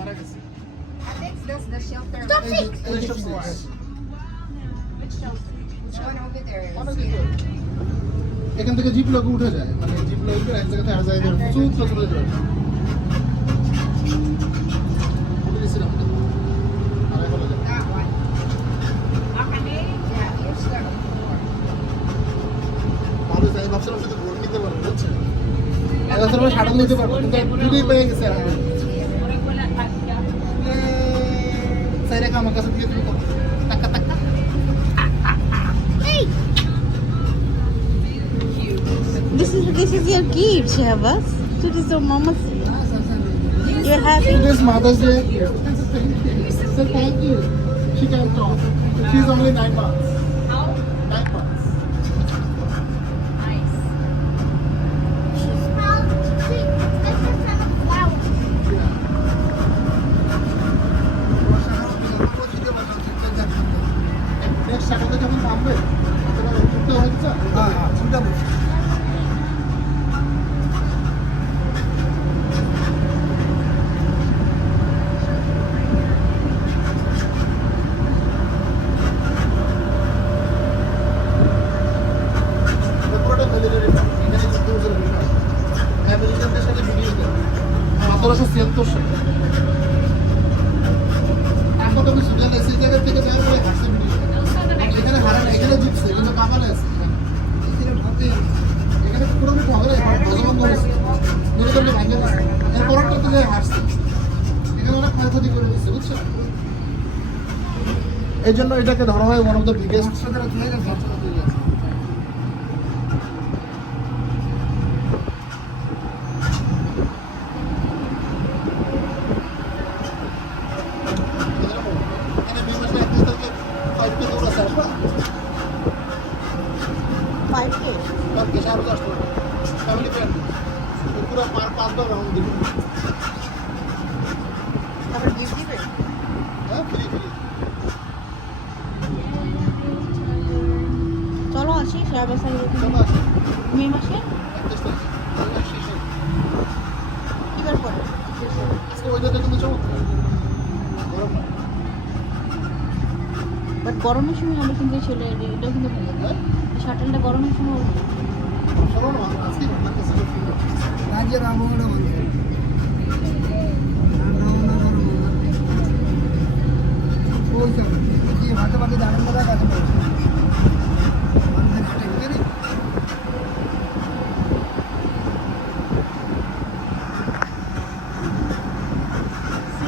মারা গেছে। I think that's the shelter. Stop it! Which shelter? Which one over there is? অনেক দূর। এখান থেকে জিপ লোক উঠে যায়, মানে জিপ লোক এক জায়গা থেকে আর জায়গায় চুপ চলে যায়। That one. Yeah, here's the ভালো যাই ভাবছিলাম সাথে ভোট নিতে পারবো, বুঝছেন? এবার সাড়ে নিতে পারবো, কিন্তু দুটোই পেয়ে গেছে আর সাই রেখা আমার কাছে দিয়ে তুমি করো টাকা টাকা। This is your gift, Shabas. This is your mama's. You're happy. It is Mother's Day. So thank you. She can talk. She's only 9 months. How 9 months. nice. She smells sweet. This is kind of flower. Next Saturday যখন নামবে, তখন ছুটি হচ্ছে। হ্যাঁ, ছুটি হবে। পুরোটা military এখানে কিন্তু আমেরিকানদের সাথে ভিডিও করে 1776 সালে এখন তো সুদান এসে জায়গা থেকে যায় বলে হাসতে ভিডিও এখানে হারা না, এখানে জিতছে কিন্তু কামালে আছে এখানে ঢোকে এখানে পুরোপুরি পহরে ভজবন্ধ হয়েছে নিরন্তর ভাঙে না এর পরটাতে যায় হাসছে এখানে অনেক ক্ষয়ক্ষতি করে দিচ্ছে, বুঝছো? এই জন্য এটাকে ধরা হয় ওয়ান অফ দ্য বিগেস্ট তারপর gift দিবে? চলো আসি Shabas আর মে মাসে কি বার পরে? বাট গরমের সময় আমরা কিন্তু ছেলে এটাও কিন্তু ভালো হ্যাঁ? শাটলটা গরমের সময় হবে।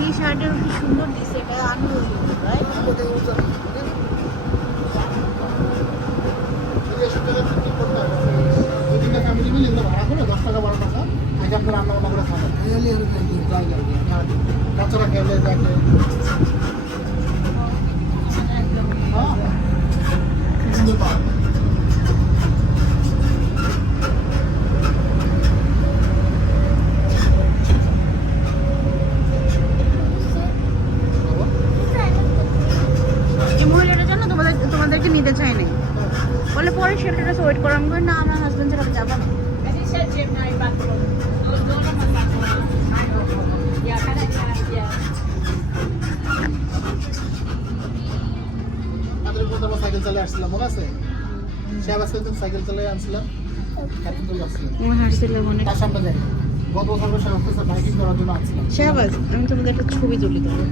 এই শার্টের কি সুন্দর দিছে, এটা আনলো রাইট? ফ্যামিলি মিলে এগুলো ভাড়া করে 10 টাকা 12 টাকা আগে আপনার রান্না বান্না করে খাবেন বাচ্চারা খেলে দেখে সুন্দর পাওয়া এই মহিলাটা জানো তোমাদেরকে নিতে চাই নাই, বলে পরে শেল্টারে ওয়েট করো। আমি বলি না, আমার হাজবেন্ড ছাড়া আমি যাবো না। And he said gym now bathroom. Don't know massage. Yeah, kind of, yeah. আমাদের কোথাও সাইকেল চালিয়ে আসছিলাম, মনে আছে? শাহবাজকে সাইকেল চালিয়ে আনছিলাম, হাঁটতে চলে আসছিলাম আমার হাসছিল মনে। তার সামনে যাই গত বছর শাহবাজকে বাইকিং করার জন্য আসছিলাম। শাহবাজ, আমি তোমাদের একটা ছবি তুলি দেবো।